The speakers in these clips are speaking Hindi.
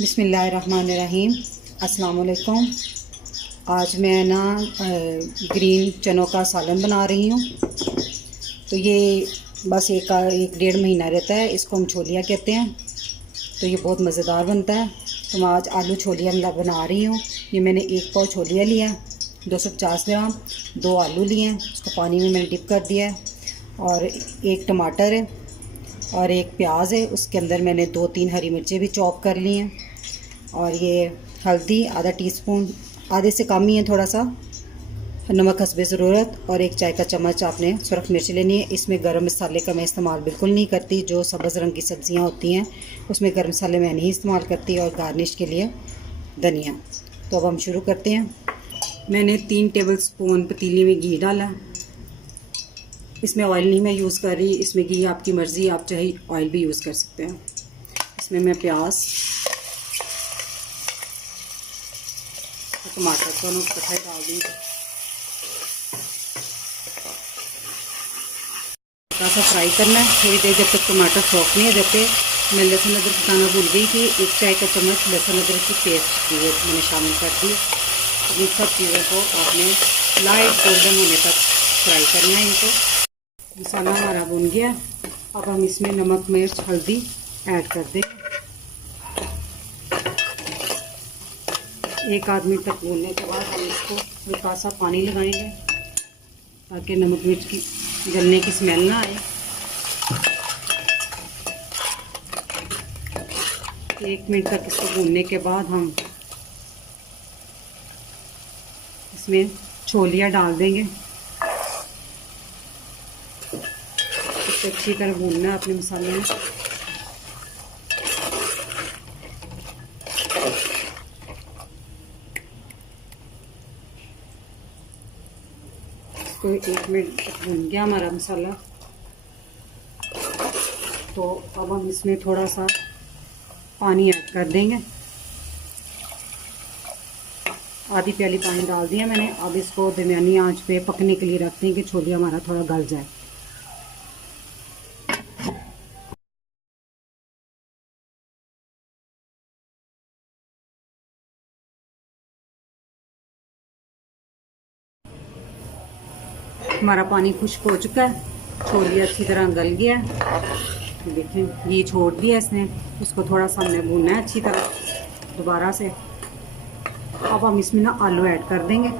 बिस्मिल्लाहिर्रहमानिर्रहीम। अस्सलाम वालेकुम। आज मैं ना ग्रीन चनों का सालन बना रही हूँ। तो ये बस एक डेढ़ महीना रहता है, इसको हम छोलिया कहते हैं। तो ये बहुत मज़ेदार बनता है। तो मैं आज आलू छोलिया बना रही हूँ। ये मैंने एक पाव छोलिया लिया, 250 ग्राम, 2 आलू लिए हैं, उसको पानी में मैंने डिप कर दिया है, और एक टमाटर है और एक प्याज है। उसके अंदर मैंने 2-3 हरी मिर्चें भी चॉप कर ली हैं, और ये हल्दी आधा टीस्पून, आधे से कम ही है थोड़ा सा, नमक हस्बे ज़रूरत, और एक चाय का चम्मच आपने सुरख मिर्च लेनी है। इसमें गरम मसाले का मैं इस्तेमाल बिल्कुल नहीं करती। जो सब्ज़ रंग की सब्ज़ियाँ होती हैं उसमें गरम मसाले मैं नहीं इस्तेमाल करती, और गार्निश के लिए धनिया। तो अब हम शुरू करते हैं। मैंने 3 टेबल स्पून पतीली में घी डाला। इसमें ऑयल नहीं मैं यूज़ कर रही, इसमें घी आपकी मर्ज़ी, आप चाहे ऑयल भी यूज़ कर सकते हैं। इसमें मैं प्याज, टमाटर दोनों इकट्ठा डाल दूँगी। थोड़ा सा फ्राई करना है थोड़ी देर, जब तक टमाटर सॉफ्ट नहीं है। जब तक मैं लहसुन अदरक बताना भूल गई कि 1 चाय का चम्मच लहसुन अदरक की पेस्ट की है मैंने शामिल कर दी। इन सब चीज़ों को आपने लाइट गोल्डन होने तक फ्राई करना है इनको। मसाला हमारा भुन गया। अब हम इसमें नमक, मिर्च, हल्दी ऐड कर दें। 1 आध मिनट तक भूनने के बाद हम इसको हल्का सा पानी लगाएंगे ताकि नमक मिर्च की जलने की स्मेल ना आए। 1 मिनट तक इसको भूनने के बाद हम इसमें छोलिया डाल देंगे। इसको अच्छी तरह भूनना है अपने मसाले में। तो 1 मिनट भून गया हमारा मसाला। तो अब हम इसमें थोड़ा सा पानी ऐड कर देंगे। आधी प्याली पानी डाल दिया मैंने। अब इसको दरमियानी आंच पे पकने के लिए रखते हैं कि छोलिया हमारा थोड़ा गल जाए। हमारा पानी खुश्क हो चुका है, छोलिया अच्छी तरह गल गया है। देखें ये छोड़ दिया इसने। इसको थोड़ा सा हमने भूनना है अच्छी तरह दोबारा से। अब हम इसमें ना आलू ऐड कर देंगे।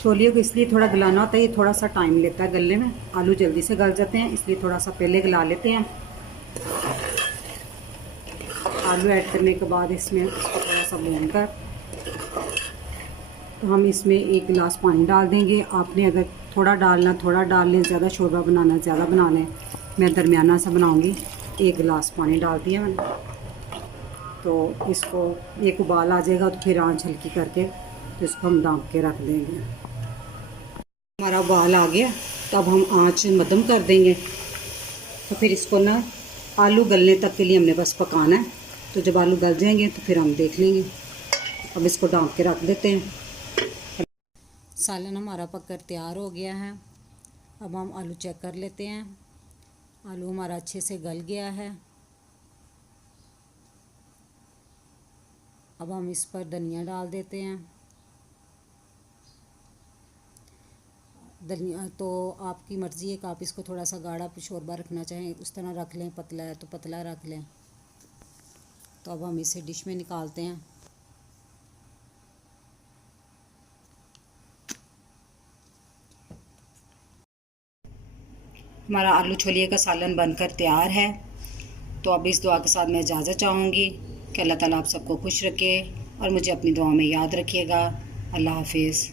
छोलियों को इसलिए थोड़ा गलाना होता है, ये थोड़ा सा टाइम लेता है गलने में। आलू जल्दी से गल जाते हैं, इसलिए थोड़ा सा पहले गला लेते हैं। आलू ऐड करने के बाद इसमें उसको थोड़ा सा भून कर तो हम इसमें 1 गिलास पानी डाल देंगे। आपने अगर थोड़ा डालना थोड़ा डाल लें, ज़्यादा शोरबा बनाना ज़्यादा बना लें। मैं दरमियाना सा बनाऊंगी। 1 गिलास पानी डाल दिया मैंने। तो इसको एक उबाल आ जाएगा तो फिर आंच हल्की करके तो इसको हम ढाँप के रख देंगे। हमारा उबाल आ गया, तब हम आंच मध्यम कर देंगे। तो फिर इसको ना आलू गलने तक के लिए हमने बस पकाना है। तो जब आलू गल जाएंगे तो फिर हम देख लेंगे। अब इसको ढाँप के रख देते हैं। सालन हमारा पककर तैयार हो गया है। अब हम आलू चेक कर लेते हैं। आलू हमारा अच्छे से गल गया है। अब हम इस पर धनिया डाल देते हैं। धनिया तो आपकी मर्ज़ी है कि आप इसको थोड़ा सा गाढ़ा शोरबा रखना चाहें उस तरह रख लें, पतला है तो पतला रख लें। तो अब हम इसे डिश में निकालते हैं। हमारा आलू छोलिए का सालन बनकर तैयार है। तो अब इस दुआ के साथ मैं इजाज़त चाहूँगी कि अल्लाह ताला आप सबको खुश रखे और मुझे अपनी दुआ में याद रखिएगा। अल्लाह हाफिज़।